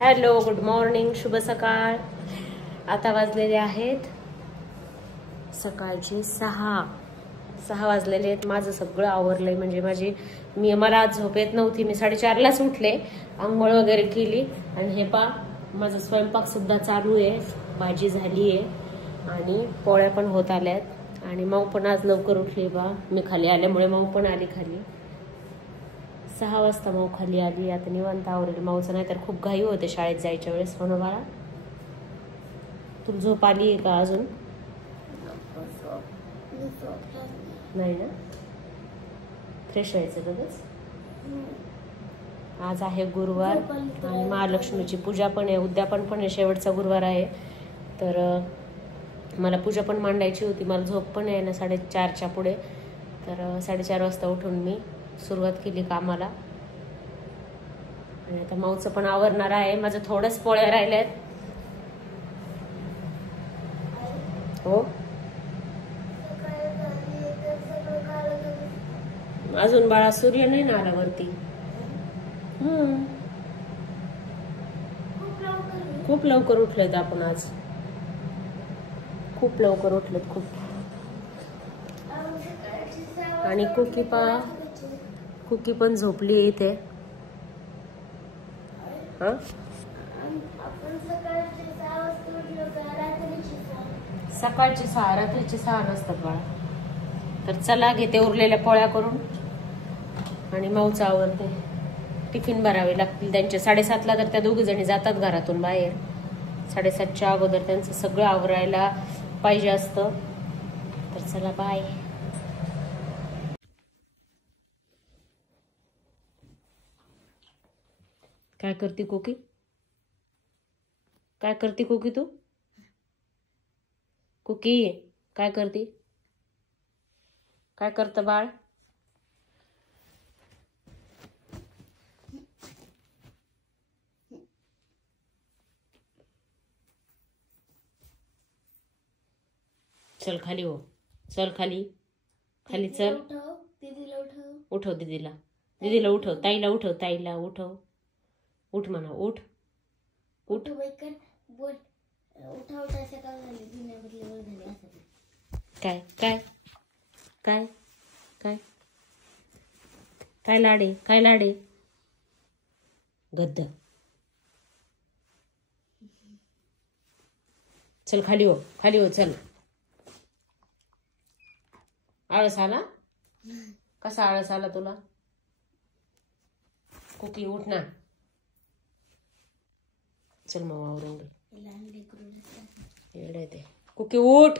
Hello, good morning, शुभ सकाळ। आता वाजलेले आहेत सकाळचे 6 वाजलेले आहेत। माझं सगळं आवरलंय, म्हणजे मला आज झोप येत नव्हती। मी 4:30लाच उठले, आंघोळ वगैरे केली आणि हे पा माझा स्वयंपाक सुद्धा चालू आहे। भाजी झाली आहे आणि पोळ्या पण होत आल्यात आणि माऊ पण आज लवकर उठली बा। मी खाली आल्यामुळे माऊ पण आली खाली। 6 वाजता माऊ खाली आली। आता निवांत आवरेल माऊचं, नाही तर खूप घाई होते शाळेत जायच्या वेळेस। हो ना बाळा, तुला झोप आली आहे का अजून? नाही ना, फ्रेश व्हायचं लगेच। आज आहे गुरुवार आणि महालक्ष्मीची पूजा पण आहे, उद्यापन पण आहे, शेवटचा गुरुवार आहे। तर मला पूजा पण मांडायची होती, मला झोप पण आहे ना 4:30च्या पुढे। तर 4:30 वाजता उठून मी सुरुवात केली कामाला आणि आता माऊचं पण आवरणार आहे। माझं थोडंच पोळ्या राहिल्यात। हो, अजून बाळा सूर्य नाही ना आला वरती। खूप लवकर उठलेत आपण आज, खूप लवकर उठलेत खूप। आणि कुकी पण झोपली इथे। सकाळची 6, रात्रीची 6 नसतात बाळा। तर चला, घेते उरलेल्या पोळ्या करून आणि माऊचं आवरते। टिफिन भरावे लागतील त्यांचे 7:30ला, तर त्या दोघी जणी जातात घरातून बाहेर। 7:30च्या अगोदर त्यांचं सगळं आवरायला पाहिजे असतं। तर चला, बाय। काय करते कुकी? काय करते कुकी तू? कुकी काय करते? काय करतं बाळ? चल खाली हो, चल खाली खाली चल। उठव दीदीला, दीदीला उठव, ताईला उठव, ताईला उठव। उठ म्हणा, उठ उठ। काय काय काय काय काय लाडे, काय लाडे गद्द। चल खाली हो, खाली हो, चल। आळस आला? कसा आळस आला तुला? कुकी उठ ना, चल मग आवरून घे। कुकी उठ।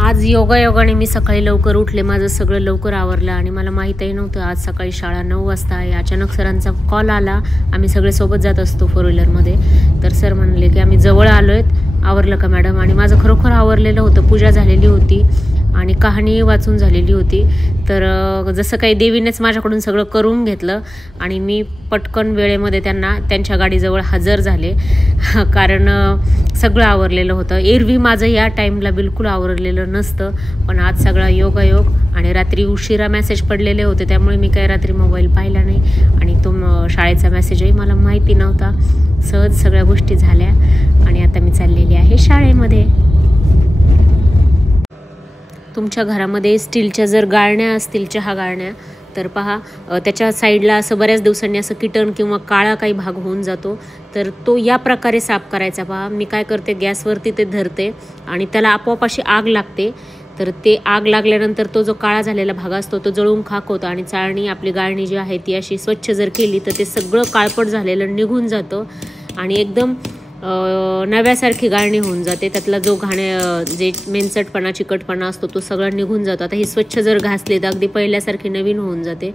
आज योगायोगाने मी सकाळी लवकर उठले, माझं सगळं लवकर आवरलं आणि मला माहीतही नव्हतं आज सकाळी शाळा 9 वाजता आहे। अचानक सरांचा कॉल आला, आम्ही सगळे सोबत जात असतो 4 व्हीलरमध्ये। तर सर म्हणले की आम्ही जवळ आलोयत, आवरलं का मॅडम? आणि माझं खरोखर आवरलेलं होतं, पूजा झालेली होती आणि कहाणी वाचून झालेली होती। तर जसं काही देवीनेच माझ्याकडून सगळं करून घेतलं आणि मी पटकन वेळेमध्ये त्यांच्या गाडीजवळ हजर झाले, कारण सगळं आवरलेलं होतं। एरवी माझं या टाईमला बिलकुल आवरलेलं नसतं, पण आज सगळा योगायोग आणि रात्री उशिरा मेसेज पडलेले होते, त्यामुळे मी काही रात्री मोबाईल पाहिला नाही आणि तो शाळेचा मेसेजही मला माहिती नव्हता। सहज सगळ्या गोष्टी झाल्या आणि आता मी चाललेली आहे शाळेमध्ये। तुमच्या घरामध्ये स्टीलच्या जर गाळण्या असतील, चहा गाळण्या, तर पहा त्याच्या साईडला असं बऱ्याच दिवसांनी असं किटण किंवा काळा काही भाग होऊन जातो, तर तो या प्रकारे साफ करायचा। पहा मी काय करते, गॅसवरती ते धरते आणि त्याला आपोआप अशी आग लागते। तर ते आग लागल्यानंतर तो जो काळा झालेला भाग असतो तो जळून खाक होतो आणि चाळणी, आपली गाळणी जी आहे ती अशी स्वच्छ जर केली तर ते सगळं काळपट झालेलं निघून जातं आणि एकदम नव्यासारखी गाळणी होऊन जाते। त्यातला जो जे मेनसटपणा, चिकटपणा असतो तो सगळा निघून जातो। आता ही स्वच्छ जर घासली तर अगदी पहिल्यासारखी नवीन होऊन जाते।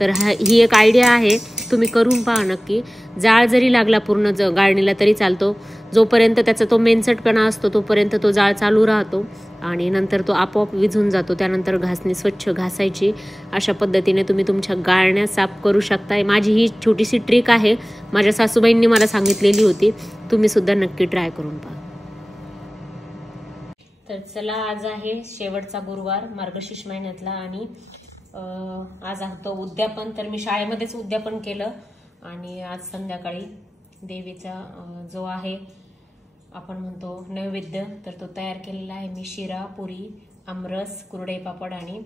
तर ही एक आयडिया आहे, तुम्ही करून पहा नक्की। जाळ जरी लागला पूर्ण गाळणीला तरी चालतो, जोपर्यंत त्याचा तो मेनसटपणा असतो तोपर्यंत तो जाळ चालू राहतो आणि नंतर तो आपोआप विझून जातो। त्यानंतर घासणी स्वच्छ घासायची। अशा पद्धतीने तुम्ही तुमच्या गाळण्या साफ करू शकता। माझी ही छोटीशी ट्रिक आहे, माझ्या सासूबाईंनी मला सांगितलेली होती, तुम्ही सुद्धा नक्की ट्राय करून पहा। तर चला, आज आहे शेवटचा गुरुवार मार्गशीर्ष महिन्यातला आणि आज होतं उद्यापन। तर मी शाळेमध्येच उद्यापन केलं आणि आज संध्याकाळी देवीचा जो आहे आपण म्हणतो नैवेद्य, तर तो तयार केलेला आहे मी. शिरा, पुरी, आमरस, कुरडई पापड आणि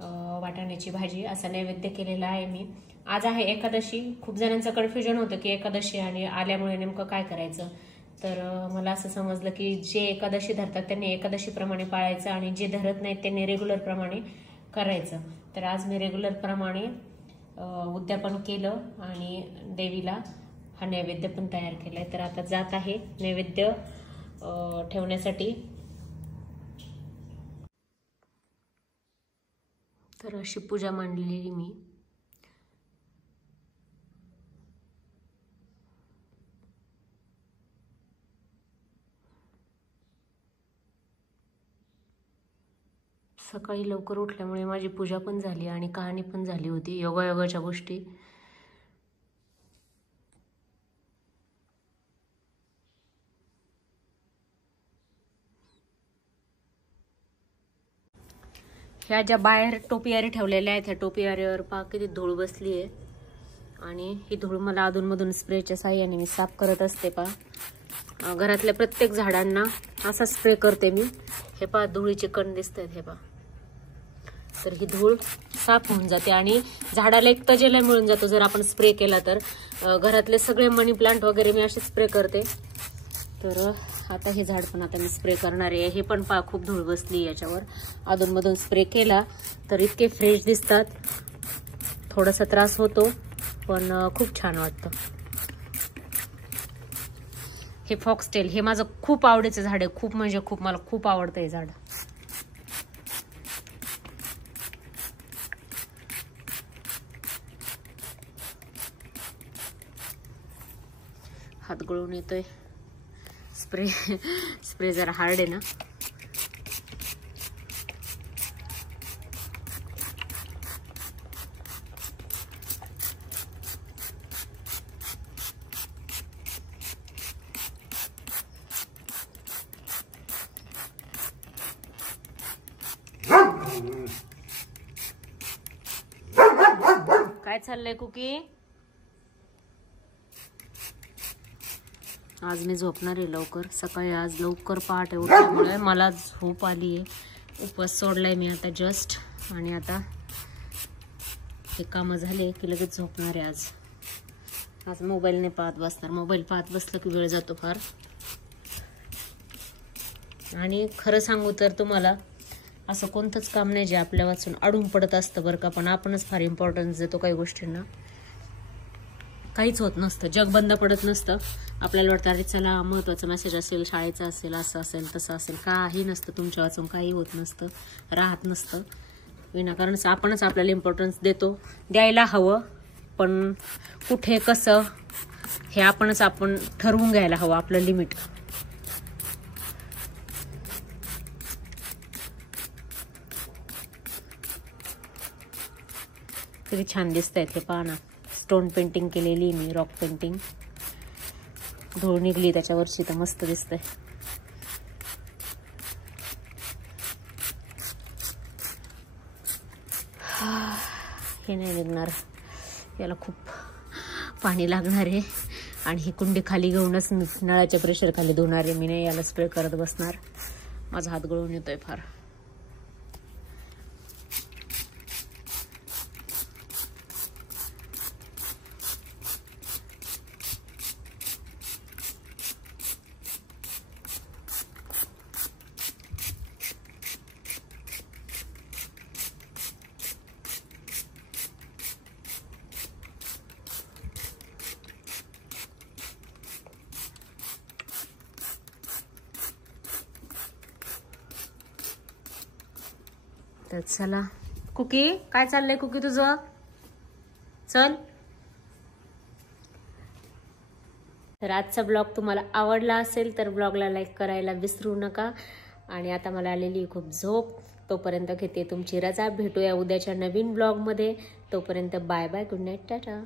वाटाण्याची भाजी असा नैवेद्य केलेला आहे मी. आज आहे एकादशी. खूप जणांचं कन्फ्युजन होतं की एकादशी आणि आल्यामुळे नेमकं काय करायचं. तर मला असं समजलं की जे एकादशी धरतात त्यांनी एकादशीप्रमाणे पाळायचं आणि जे धरत नाहीत त्यांनी रेग्युलर प्रमाणे करायचं. तर आज मी रेग्युलर प्रमाणे उद्यापन केलं आणि देवीला हा नैवेद्य पण तयार केलाय. तर आता जात आहे नैवेद्य ठेवण्यासाठी. तर अशी पूजा मांडलेली मी. सकाळी लवकर उठल्यामुळे माझी पूजा पण झाली आणि कहाणी पण झाली होती योगायोगाच्या गोष्टी. ह्या ज्या बाहेर टोपियारी ठेवलेल्या आहेत ह्या टोपियारीवर पहा किती धूळ बसली आहे आणि ही धूळ मला अधूनमधून स्प्रेच्या साह्याने मी साफ करत असते. पहा घरातल्या प्रत्येक झाडांना असा स्प्रे करते मी. हे पहा धुळीचे कण दिसत आहेत हे पहा. तर ही धूळ साफ होऊन जाते आणि झाडाला एक तजेला मिळून जातो जर आपण स्प्रे केला तर. घरातले सगळे मनी प्लांट वगैरे मी असे स्प्रे करते. तर आता हे झाड पण आता मी स्प्रे करणार आहे. हे पण पहा खूप धूळ बसली याच्यावर. अधूनमधून स्प्रे केला तर इतके फ्रेश दिसतात. थोडासा त्रास होतो पण खूप छान वाटतं. हे फॉक्सटेल हे माझं खूप आवडीचं झाड आहे. खूप म्हणजे खूप मला खूप आवडतं हे झाड. हात गळून येतोय. स्प्रे जरा हार्ड आहे ना. काय चाललंय कुकी? आज मी झोपणार आहे लवकर. सकाळी आज लवकर पहाटे उठल्यामुळे मला झोप आली आहे. उपवास सोडलाय मी आता जस्ट आणि आता हे कामं झाले की लगेच झोपणार आहे. आज मोबाईल नाही पाहत बसणार. मोबाईल पाहत बसलं की वेळ जातो फार. आणि खरं सांगू तर तुम्हाला असं कोणतंच काम नाही जे आपल्या वाचून अडून पडत असतं बरं का. पण आपणच फार इम्पॉर्टन्स देतो काही गोष्टींना. काहीच होत नसतं. जग बंद पडत नसतं. आपल्याला वाटतं अरे चला महत्त्वाचा मेसेज असेल, शाळेचा असेल, असं असेल तसं असेल. काही नसतं. तुमच्या वाचून काही होत नसतं, राहत नसतं. विनाकारण आपणच आपल्याला इम्पॉर्टन्स देतो. द्यायला हवं पण कुठे कसं हे आपण ठरवून घ्यायला हवं आपलं लिमिट. किती छान दिसत आहेत हे पहा ना. स्टोन पेंटिंग केलेली मी, रॉक पेंटिंग. धूळ निघली त्याच्यावरची तर मस्त दिसतंय. हे नाही निघणार. याला खूप पाणी लागणार आहे आणि ही कुंडी खाली घेऊनच नळाच्या प्रेशर खाली धुणार आहे. मी नाही याला स्प्रे करत बसणार. माझा हात गळून येतोय फार. तर चला कुकी, काय चाललंय कुकी तुझं? चल. तर आजचा ब्लॉग तुम्हाला आवडला असेल तर ब्लॉगला लाईक करायला विसरू नका. आणि आता मला आलेली खूप झोप. तोपर्यंत घेते तुमची रजा. भेटूया उद्याच्या नवीन ब्लॉगमध्ये. तोपर्यंत bye bye, good night, Tata.